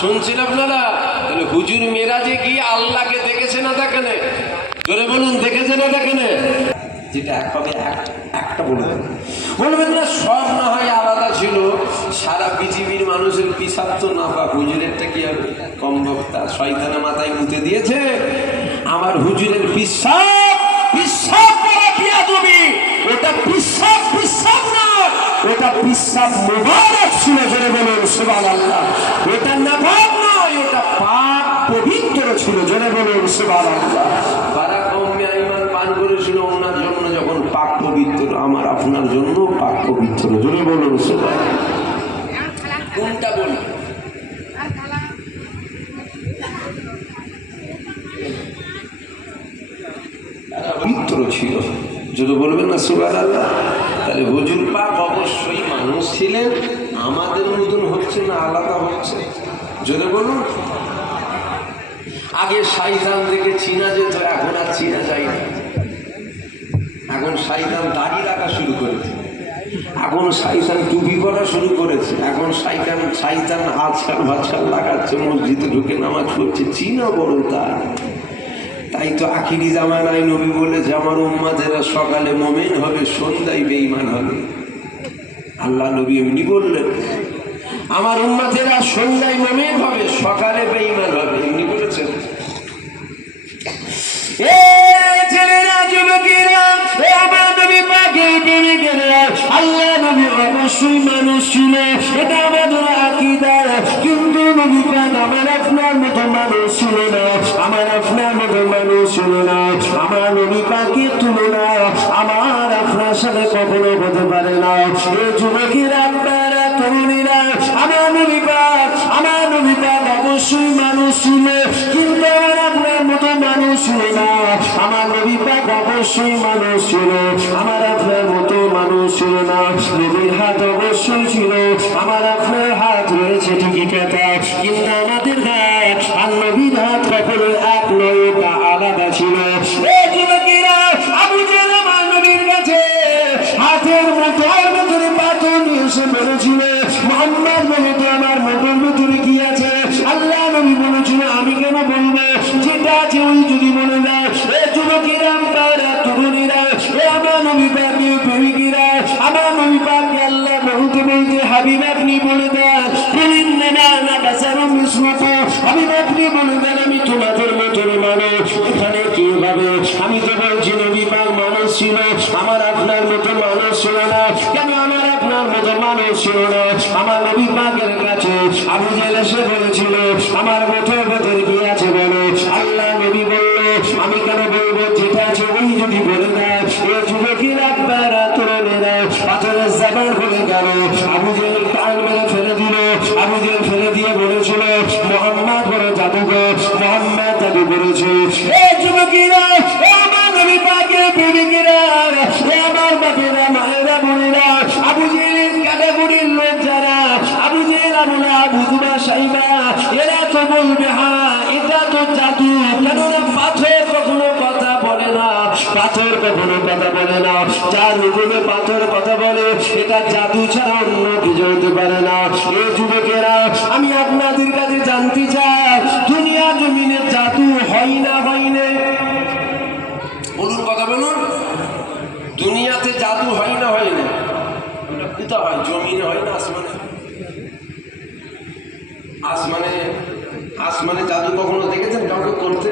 শুনছেন আপনারা? তাহলে হুজুর মেরাজে গিয়ে আল্লাহকে দেখেছে না দেখেন? জোরে বলুন, দেখেছে না দেখেন? যেটা এক হবে একটা বলবেন না সব না হয় আলাদা ছিল, সারা পৃথিবীর মানুষের পিসাব তো না পাক, হুজুরেরটা কি হবে কম বক্তা? শয়তানে মাথায় মুতে দিয়েছে। আমার হুজুরের পিসাব ওটা পিসাব না, ওটা পিসাব মুবারক ছিল। জোরে বলুন সুবহানাল্লাহ। ওটা নাপাক নয়, ওটা পাক পবিত্র ছিল। জোরে বলুন সুবহানাল্লাহ। বারাক উম্মে আইমান পান করেছিল ওনার জন্য যখন পাক পবিত্র, আমার আপনার জন্য পাক পবিত্র। জোরে বলুন সুবহানাল্লাহ। কোনটা বলি? পবিত্র ছিল। যদি বলবেন না সুবহানাল্লাহ। তাহলে হুজুর পাক অবশ্যই মানুষ ছিলেন, আমাদের মতন হচ্ছে না, আলাদা হচ্ছে। যদি বলুন আগে শয়তান থেকে চিনা যেত, এখন আর চিনা যায় না। এখন শয়তান দাড়ি রাখা শুরু করেছে, এখন শয়তান টুপি পরা শুরু করেছে, এখন শয়তান আজকাল লাগাচ্ছে, মসজিদে ঢুকে নামাজ পড়ছে, চিনা বড় তাই তো আখিরি জামানায় নবী বলেছে আমার উম্মাদেরা সকালে মুমিন হবে, সন্ধ্যায় বেঈমান হবে। আল্লাহ নবী এমনি বললেন আমার উম্মাদেরা সন্ধ্যায় মুমিন হবে, সকালে বেঈমান হবে, এমনি বলেছেন। আল্লাহ নবী অবশ্যই মানুষ ছিল, এটা আমাদের আকীদা। কিন্তু নবী পাক আমার আপনার মতো মানুষ ছিল না, আমার আপনার মতো মানুষ ছিল না। আমার নবী পাকের তুলনা আমার আপনার সাথে কখনো হতে পারে না। এই যুবকেরা, আপনারা, তরুণীরা, আমার নবী পাক অবশ্যই মানুষ ছিল, কিন্তু আমার আপনার মতো মানুষ ছিল না। আমার নবী পাক অবশ্যই মানুষ ছিল, আমার আপনার মতো মানুষ ছিল না। নবীর হাত অবশ্যই ছিল, আমার আপনার হাত রয়েছে ঠিকই কথা, কিন্তু আমাদের হাত আর নবীর হাত কখনো এক নয়, তা আলাদা ছিল। এই যুবকেরা, আবু জেহেল আমার নবীর কাছে হাতের ভিতরে পাথর নিয়ে এসে বলেছিল মুহাম্মদ বলতে আমার মোটর ভিতরে কি আছে? আল্লাহ নবী বলেছিল আমি কেন বলবো, যেটা আছে ওই যদি বলে দেয়। এ যুবকেরা, তরুণীরা, এ আমার নবী পাকের প্রেমিকেরা, আমার নবী পাককে আল্লাহ বলতে হাবিব আপনি বলে দেন, হাবিব আপনি বলে দেন আমি তোমাদের মতন মানুষ। এখানে কি হবে? আমি তো বলছি নবী পাক মানুষ ছিল, আমার আপনার মতো মানুষ ছিল না। কেন আমার আপনার মতো মানুষ ছিল না? আমার নবী পাকের কাছে আবু জেহেল এসে বলেছিল আমার মোটর ভেতরে কি আছে বলো। আল্লাহ নবী বলল আমি কেন বলবো, যেটা আছে ওই যদি বলে দেয়। এ যুবকেরা, আপনারা, তরুণেরা, পাথরের জবান হয়ে গেল। আবু জেহেল টান মেরে ফেলে দিল। আবু জেহেল ফেলে দিয়ে বলেছিল মুহাম্মদ বড় জাদুঘর, মুহাম্মদ জাদু করেছে। এ যুবকেরা, আমার নবী পাকের প্রেমিকেরা, আমার বাপেরা, মায়েরা, বোনেরা, আবু জেহেলের ক্যাটাগরির লোক যারা, আবু জেহেল, আবু দুবা, সাইবা, এরা তো বলবে হ্যাঁ এটা তো জাদু। কেননা পাথর কখনো কথা বলে না, পাথর কখনো কথা বলে না। যার মুখে পাথর কথা বলে এটা জাদু ছাড়া অন্য কিছু হতে পারে না। এই যুবকেরা, আমি আপনাদের কাছে জানতে চাই দুনিয়া জমিনে জাদু হয় না? বলুন, কথা বলুন। দুনিয়াতে জাদু হয় না? কোথায় হয়? জমিনে হয় না আসমানে? আসমানে জাদু কখনো দেখেছেন কাউকে করতে?